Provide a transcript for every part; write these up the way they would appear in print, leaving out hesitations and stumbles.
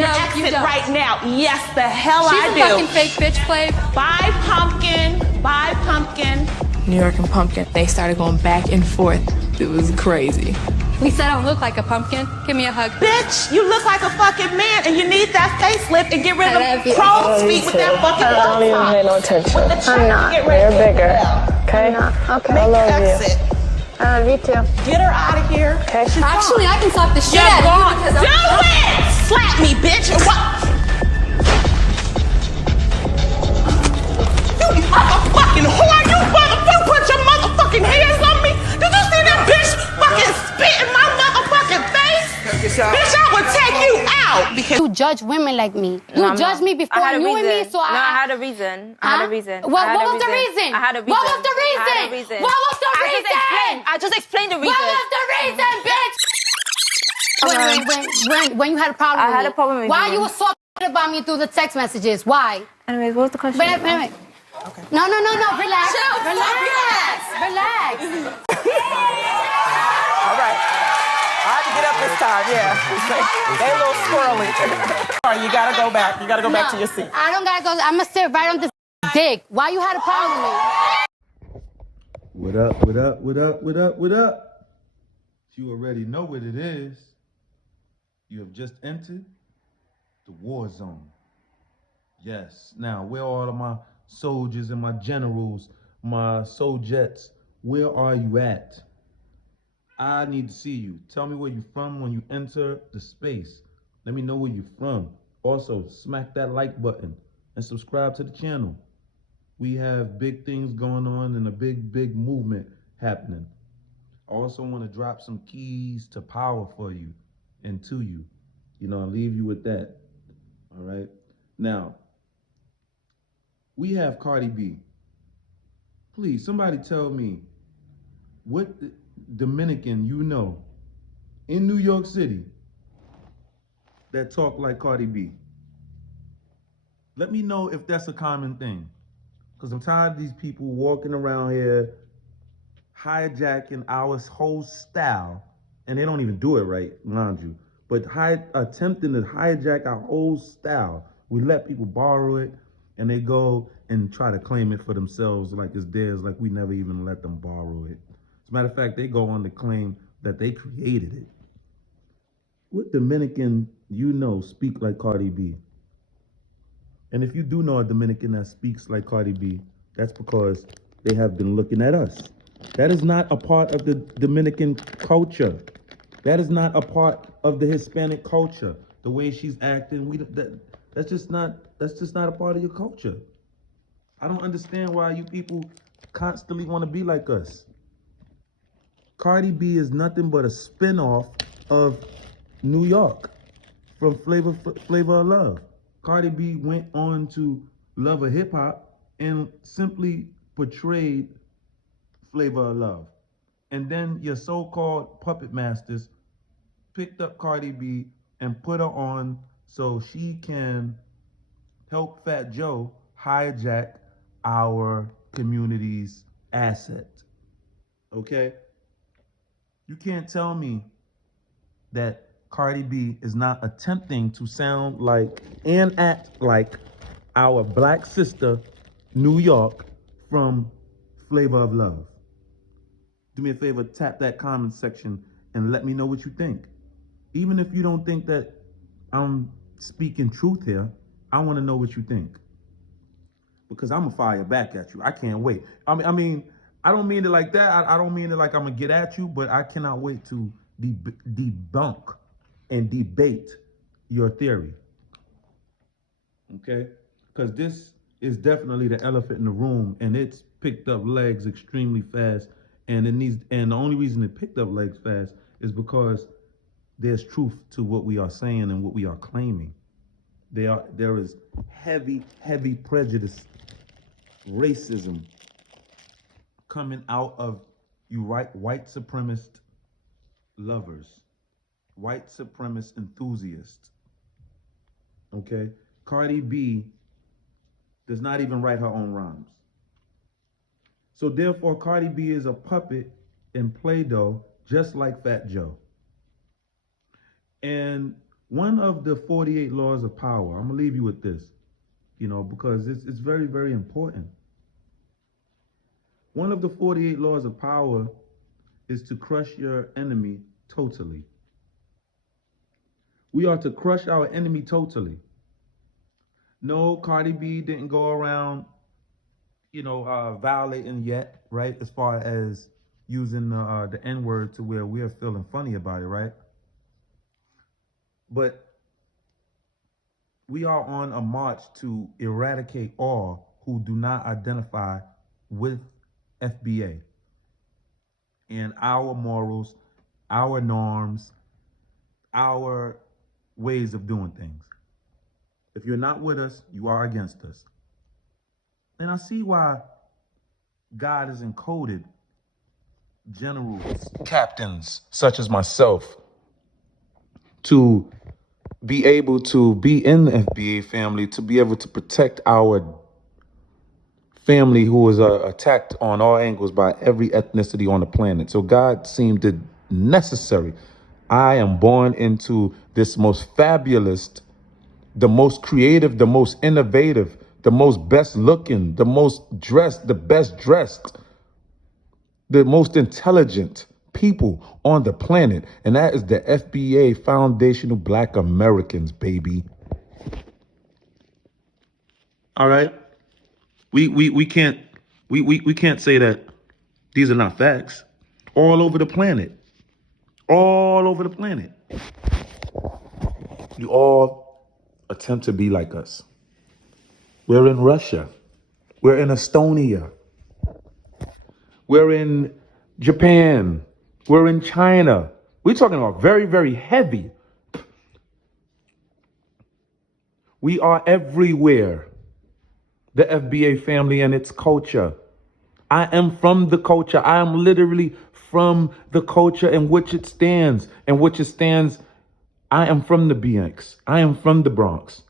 to No, you exit don't. right now. Yes, the hell She's I a do. fucking fake bitch, Flav. Bye, pumpkin. Bye, pumpkin. New York and Pumpkin, they started going back and forth. It was crazy. At least I don't look like a pumpkin. Give me a hug. Bitch, you look like a fucking man, and you need that facelift and get rid of the crow's feet with that fucking I don't even pay no attention. With the check, I'm not. get rid You're of it. bigger. Okay? I'm not. Okay. Make I love the you. exit. I love you too. Get her out of here. Okay. She's Actually, I can slap the shit You're out of you gone. because Do I'm it! Slap me, bitch. And what? You motherfucking whore! You motherfucker! Put your motherfucking hands on me! Did you see that bitch fucking spit in my motherfucking face? Bitch, I would take you out because You judge women like me. You judged me before I had a you and me, reason. so No, I had a reason. I had a reason. What I had was a the reason? I had a reason. What was the reason? I had a reason. What was the reason? I just explained the reason. What was the reason, bitch? When you had a problem with me. I had a problem with Why you. you were so about me through the text messages? Why? Anyways, what was the question? Wait. Okay. No. Relax. Relax. all right. I had to get up this time, yeah. They're a little squirrely. All right, you gotta go back. You gotta go back to your seat. I don't gotta go. I'm gonna sit right on this dick. Why you had a problem with me? What up? You already know what it is. You have just entered the war zone. Yes. Now, where are all of my soldiers and my generals, my soldiettes? Where are you at? I need to see you. Tell me where you're from when you enter the space. Let me know where you're from. Also, smack that like button and subscribe to the channel. We have big things going on and a big movement happening. I also want to drop some keys to power for you and to you. You know, I'll leave you with that. All right. Now, we have Cardi B. Please, somebody tell me what Dominican you know in New York City that talk like Cardi B. Let me know if that's a common thing. Because I'm tired of these people walking around here hijacking our whole style, and they don't even do it right, mind you, but attempting to hijack our whole style. We let people borrow it, and they go and try to claim it for themselves like it's theirs, like we never even let them borrow it. As a matter of fact, they go on to claim that they created it. What Dominican you know speak like Cardi B? And if you do know a Dominican that speaks like Cardi B, that's because they have been looking at us. That is not a part of the Dominican culture. That is not a part of the Hispanic culture. The way she's acting, that's just not a part of your culture. I don't understand why you people constantly want to be like us. Cardi B is nothing but a spinoff of New York from Flavor of Love. Cardi B went on to Love of Hip Hop and simply portrayed Flavor of Love. And then your so-called puppet masters picked up Cardi B and put her on so she can help Fat Joe hijack our community's asset. Okay? You can't tell me that Cardi B is not attempting to sound like and act like our black sister, New York, from Flavor of Love. Do me a favor, tap that comment section and let me know what you think. Even if you don't think that I'm speaking truth here, I want to know what you think. Because I'm going to fire back at you. I can't wait. I mean, I don't mean it like that. I don't mean it like I'm going to get at you, but I cannot wait to debunk and debate your theory. Okay? Because this is definitely the elephant in the room, and it's picked up legs extremely fast. And the only reason it picked up legs fast is because there's truth to what we are saying and what we are claiming. There is heavy prejudice, racism coming out of you white supremacist lovers, white supremacist enthusiasts. Okay? Cardi B does not even write her own rhymes. So therefore, Cardi B is a puppet in Play-Doh, just like Fat Joe. And One of the 48 laws of power, I'm going to leave you with this, because it's very, very important. One of the 48 laws of power is to crush your enemy totally. We are to crush our enemy totally. No, Cardi B didn't go around, violating yet, right? As far as using the N-word to where we're feeling funny about it, right? But we are on a march to eradicate all who do not identify with FBA and our morals, our norms, our ways of doing things. If you're not with us, you are against us. And I see why God has encoded generals, captains, such as myself, to be able to be in the FBA family, to be able to protect our family who was attacked on all angles by every ethnicity on the planet. So God seemed it necessary. I am born into this most fabulous, the most creative, the most innovative, the most best looking, the most dressed, the best dressed, the most intelligent people on the planet. And that is the FBA, Foundational Black Americans, baby. All right. We can't say that these are not facts. All over the planet. All over the planet. You all attempt to be like us. We're in Russia. We're in Estonia. We're in Japan. We're in China. We're talking about very, very heavy. We are everywhere. The FBA family and its culture. I am from the culture. I am literally from the culture in which it stands. In which it stands, I am from the BX. I am from the Bronx.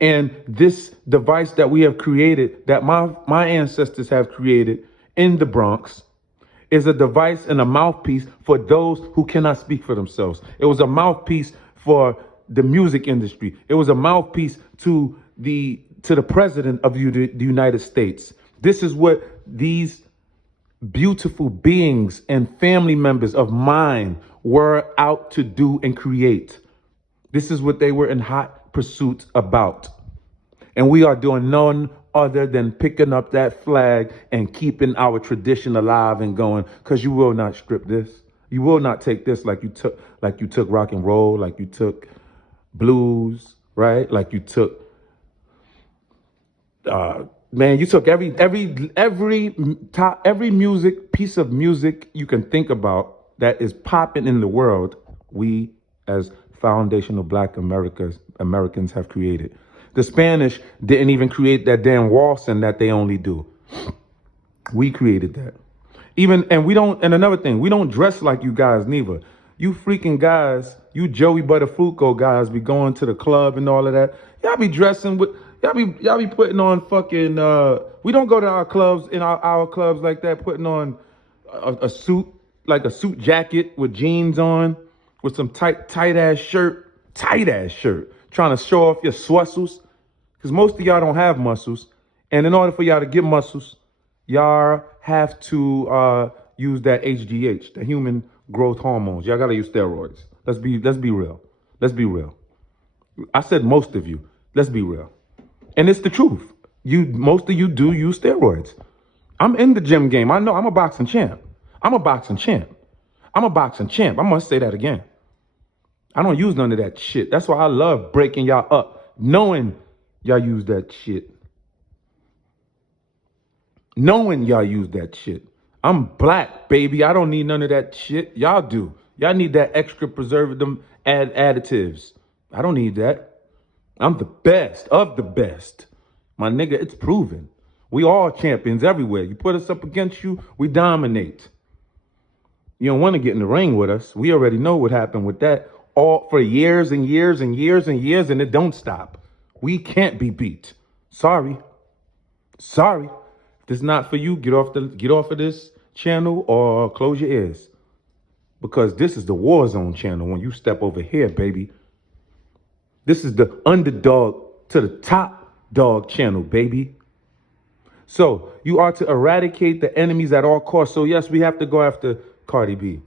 And this device that we have created, that my ancestors have created in the Bronx, is a device and a mouthpiece for those who cannot speak for themselves. It was a mouthpiece for the music industry. It was a mouthpiece to the president of the United States. This is what these beautiful beings and family members of mine were out to do and create. This is what they were in hot pursuit about. And we are doing none other than picking up that flag and keeping our tradition alive and going, because you will not strip this. You will not take this like you took rock and roll, like you took blues, right? Like you took you took every music piece of music you can think about that is popping in the world. We, as foundational Black Americans, have created. The Spanish didn't even create that damn waltzing that they only do. We created that. And another thing, we don't dress like you guys neither. You freaking guys, you Joey Buttafuoco guys be going to the club and all of that. Y'all be dressing with, y'all be putting on fucking, we don't go to our clubs, our clubs like that, putting on a suit, like a suit jacket with jeans on, with some tight ass shirt, trying to show off your swustles. Because most of y'all don't have muscles. And in order for y'all to get muscles, y'all have to use that HGH, the human growth hormones. Y'all gotta use steroids. Let's be real. Let's be real. I said most of you. Let's be real. And it's the truth. Most of you do use steroids. I'm in the gym game. I know I'm a boxing champ. I must say that again. I don't use none of that shit. That's why I love breaking y'all up, knowing y'all use that shit. I'm black, baby. I don't need none of that shit. Y'all do. Y'all need that extra preservative additives. I don't need that. I'm the best of the best. My nigga, it's proven. We all champions everywhere. You put us up against you, we dominate. You don't want to get in the ring with us. We already know what happened with that. All for years and years and years and years, and it don't stop. We can't be beat. Sorry. If this is not for you, get off of this channel or close your ears. Because this is the war zone channel when you step over here, baby. This is the underdog to the top dog channel, baby. So you are to eradicate the enemies at all costs. So yes, we have to go after Cardi B.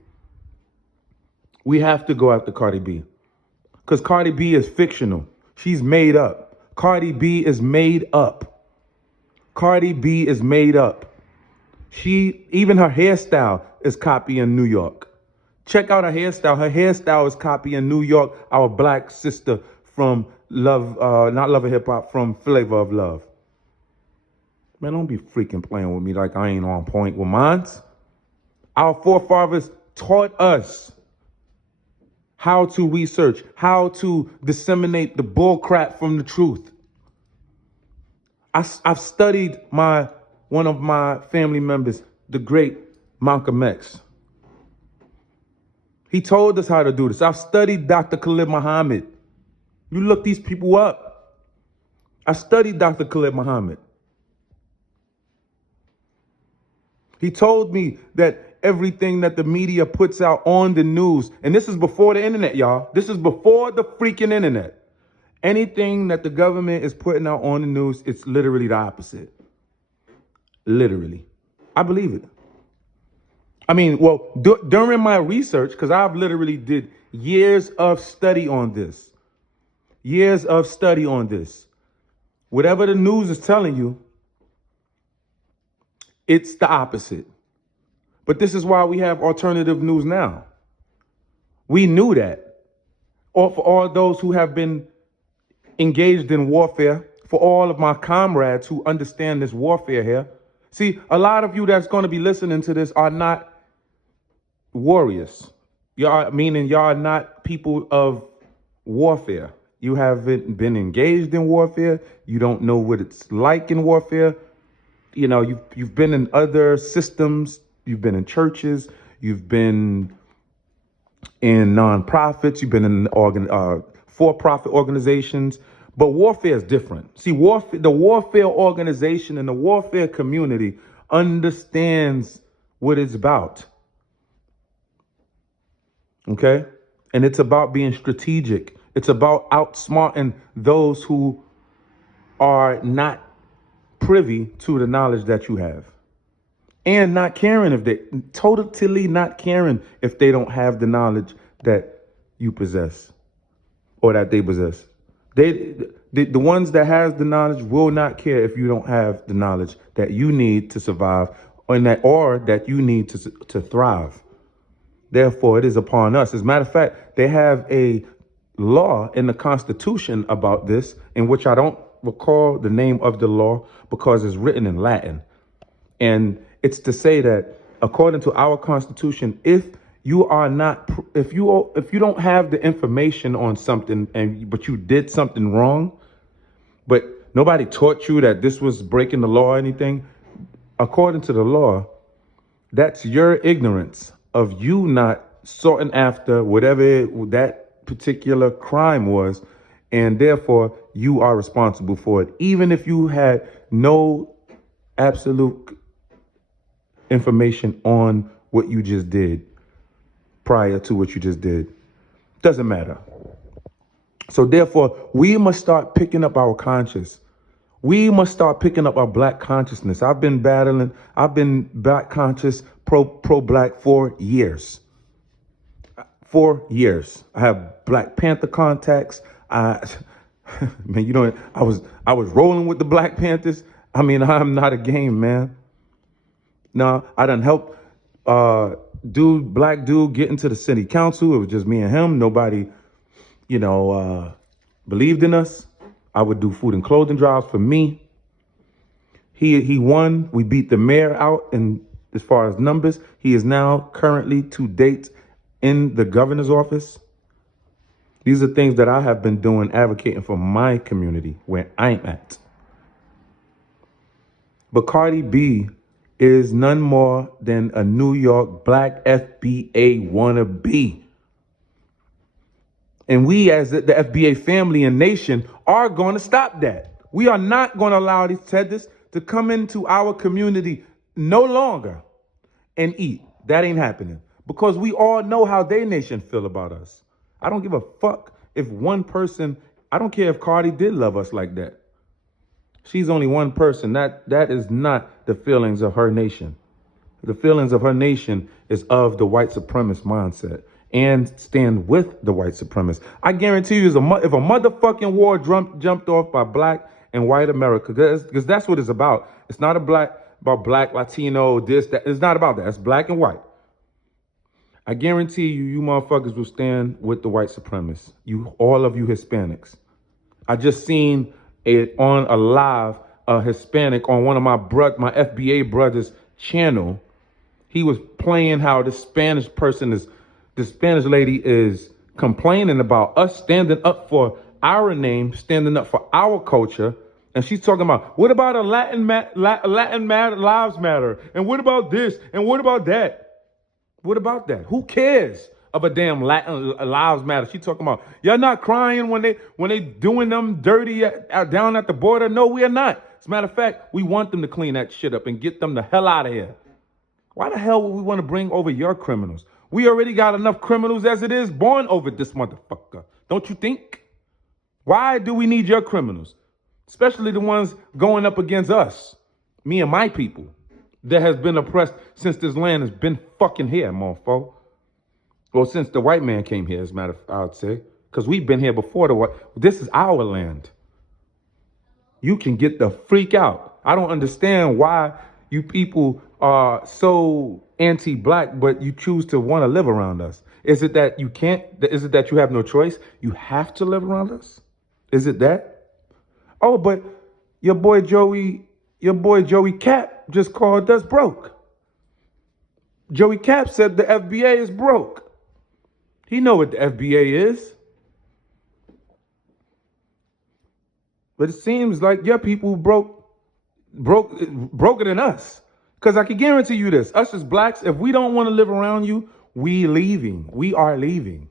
We have to go after Cardi B. Because Cardi B is fictional. She's made up. Cardi B is made up. Cardi B is made up. Even her hairstyle is copying New York. Check out her hairstyle. Her hairstyle is copying New York, our black sister from not Love and Hip Hop, from Flavor of Love. Man, don't be freaking playing with me like I ain't on point with mine. Our forefathers taught us how to research, how to disseminate the bull crap from the truth. I've studied one of my family members, the great Malcolm X. He told us how to do this. I've studied Dr. Khalid Muhammad. You look these people up. I studied Dr. Khalid Muhammad. He told me that everything that the media puts out on the news, and this is before the internet, y'all. This is before the freaking internet. Anything that the government is putting out on the news, it's literally the opposite. Literally. I believe it. I mean, well, during my research, because I've literally did years of study on this. Years of study on this. Whatever the news is telling you, it's the opposite. But this is why we have alternative news now. We knew that. Or for all those who have been engaged in warfare, for all of my comrades who understand this warfare here. See, a lot of you that's going to be listening to this are not warriors. Y'all are not people of warfare. You haven't been engaged in warfare. You don't know what it's like in warfare. You know, you've been in other systems. You've been in churches. You've been in nonprofits. You've been in for-profit organizations. But warfare is different. See, the warfare organization and the warfare community understands what it's about. Okay? And it's about being strategic. It's about outsmarting those who are not privy to the knowledge that you have. And not caring totally not caring if they don't have the knowledge that you possess or that they possess. The ones that has the knowledge will not care if you don't have the knowledge that you need to survive or that you need to thrive. Therefore, it is upon us. As a matter of fact, they have a law in the Constitution about this, in which I don't recall the name of the law because it's written in Latin. And it's to say that according to our Constitution, if you don't have the information on something but you did something wrong, but nobody taught you that this was breaking the law or anything, according to the law, that's your ignorance of you not sorting after whatever that particular crime was, and therefore you are responsible for it, even if you had no absolute information on what you just did prior to what you just did. Doesn't matter. So therefore, we must start picking up our conscience. We must start picking up our black consciousness. I've been black conscious, pro-black for years. 4 years. I have Black Panther contacts. Man, I was rolling with the Black Panthers. I mean, I'm not a game, man. No, I done helped black dude get into the city council. It was just me and him. Nobody, believed in us. I would do food and clothing drives for me. He won. We beat the mayor out, and as far as numbers, he is now currently to date in the governor's office. These are things that I have been doing, advocating for my community where I'm at. But Cardi B is none more than a New York black FBA wannabe. And we as the FBA family and nation are going to stop that. We are not going to allow these Teddies to come into our community no longer and eat. That ain't happening. Because we all know how their nation feel about us. I don't give a fuck if one person I don't care if Cardi did love us like that. She's only one person. That is not the feelings of her nation. The feelings of her nation is of the white supremacist mindset and stand with the white supremacists. I guarantee you, if a motherfucking war jumped off by black and white America, because that's what it's about. It's not about black, Latino, this, that. It's not about that. It's black and white. I guarantee you motherfuckers will stand with the white supremacists. All of you Hispanics. I just seen it on a live Hispanic on one of my FBA brothers' channel. He was playing how the Spanish lady is complaining about us standing up for our name, standing up for our culture. And she's talking about, what about a Latin lives matter? And what about this? And what about that? What about that? Who cares of a damn Latin lives matter? She talking about, y'all not crying when they doing them dirty down at the border? No, we are not. As a matter of fact, we want them to clean that shit up and get them the hell out of here. Why the hell would we want to bring over your criminals? We already got enough criminals as it is born over this motherfucker. Don't you think? Why do we need your criminals? Especially the ones going up against us, me and my people, that has been oppressed since this land has been fucking here, motherfucker. Well, since the white man came here, as a matter of fact, I would say, because we've been here before the white. This is our land. You can get the freak out. I don't understand why you people are so anti-black, but you choose to want to live around us. Is it that you can't? Is it that you have no choice? You have to live around us? Is it that? Oh, but your boy Joey Cap just called us broke. Joey Cap said the FBA is broke. He know what the FBA is. But it seems like your people broker than us. Because I can guarantee you this, us as blacks, if we don't want to live around you, we leaving. We are leaving.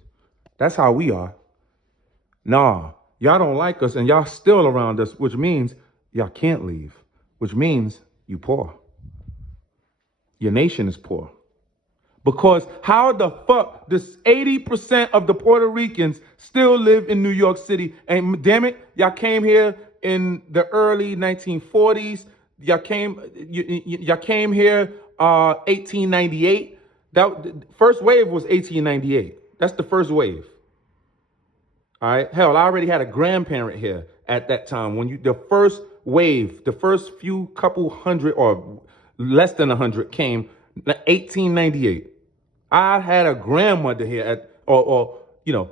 That's how we are. Nah, y'all don't like us and y'all still around us, which means y'all can't leave, which means you poor. Your nation is poor. Because how the fuck does 80% of the Puerto Ricans still live in New York City? And damn it, y'all came here in the early 1940s. Y'all came here 1898. That first wave was 1898. That's the first wave. All right. Hell, I already had a grandparent here at that time. When the first wave, the first few couple hundred or less than 100 came 1898. I had a grandmother here or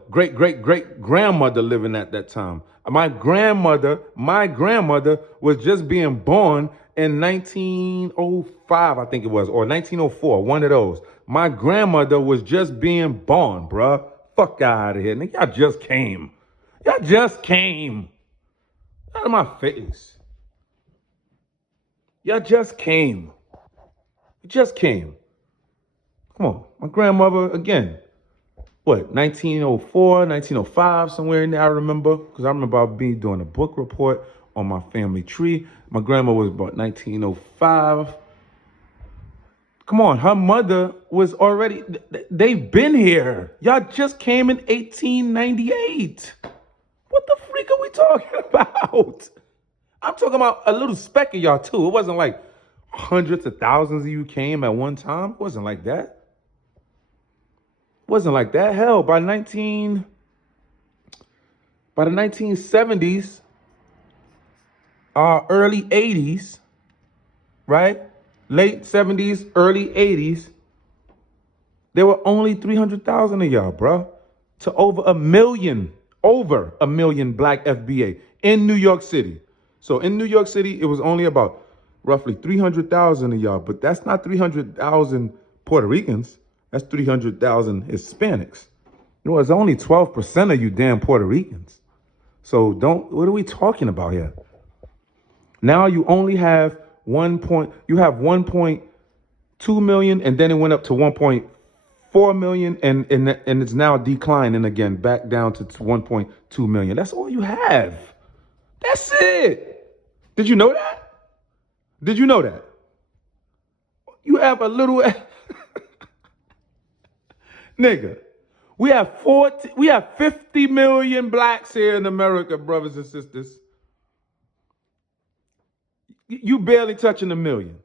great grandmother living at that time. My grandmother was just being born in 1905, I think it was, or 1904, one of those. My grandmother was just being born, bruh. Fuck out of here. Nigga, y'all just came. Y'all just came. Out of my face. Y'all just came. You just came. Come on. My grandmother, again, what, 1904, 1905, somewhere in there, I remember. Because I remember doing a book report on my family tree. My grandma was about 1905. Come on, her mother was already, they've been here. Y'all just came in 1898. What the freak are we talking about? I'm talking about a little speck of y'all too. It wasn't like hundreds of thousands of you came at one time. It wasn't like that. It wasn't like that. Hell, by the 1970s, early 80s, right? Late 70s, early 80s, there were only 300,000 of y'all, bro. To over a million black FBA in New York City. So in New York City, it was only about roughly 300,000 of y'all, but that's not 300,000 Puerto Ricans. That's 300,000 Hispanics. You know, it's only 12% of you damn Puerto Ricans. So what are we talking about here? Now you only have 1.2 million, and then it went up to 1.4 million, and it's now declining again, back down to 1.2 million. That's all you have. That's it. Did you know that? Did you know that? You have a little nigga. We have 50 million blacks here in America, brothers and sisters. You barely touching a million.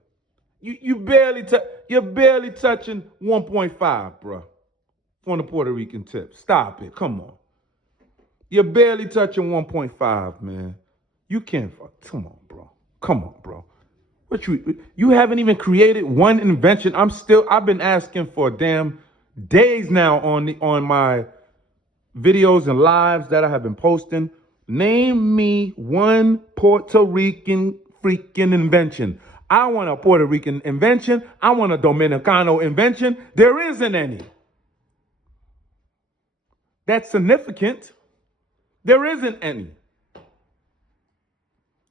You're barely touching 1.5, bro. On the Puerto Rican tip. Stop it. Come on. You're barely touching 1.5, man. You can't come on, bro. Come on, bro. What you haven't even created one invention. I've been asking for damn days now on my videos and lives that I have been posting. Name me one Puerto Rican freaking invention. I want a Puerto Rican invention. I want a Dominicano invention. There isn't any. That's significant. There isn't any.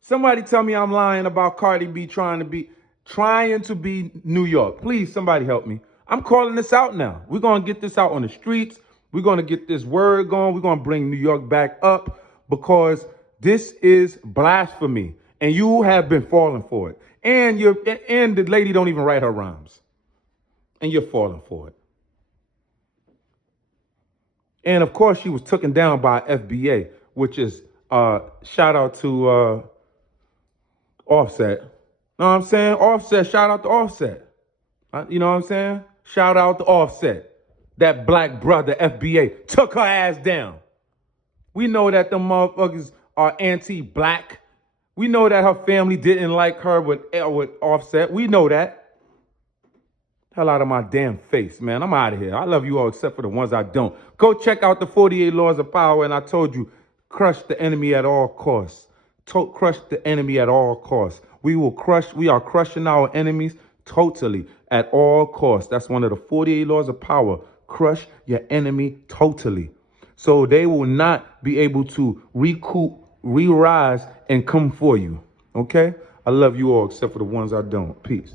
Somebody tell me I'm lying about Cardi B trying to be New York. Please, somebody help me. I'm calling this out now. We're going to get this out on the streets. We're going to get this word going. We're going to bring New York back up because this is blasphemy. And you have been falling for it. And the lady don't even write her rhymes. And you're falling for it. And of course, she was taken down by FBA, which is shout out to Offset. Know what I'm saying? Offset, shout out to Offset. You know what I'm saying? Shout out to Offset. That black brother, FBA, took her ass down. We know that the motherfuckers are anti-black. We know that her family didn't like her with Offset. We know that. Hell out of my damn face, man. I'm out of here. I love you all except for the ones I don't. Go check out the 48 Laws of Power, and I told you, crush the enemy at all costs. Crush the enemy at all costs. We are crushing our enemies totally at all costs. That's one of the 48 Laws of Power. Crush your enemy totally. So they will not be able to re-rise and come for you. Okay? I love you all except for the ones I don't. Peace.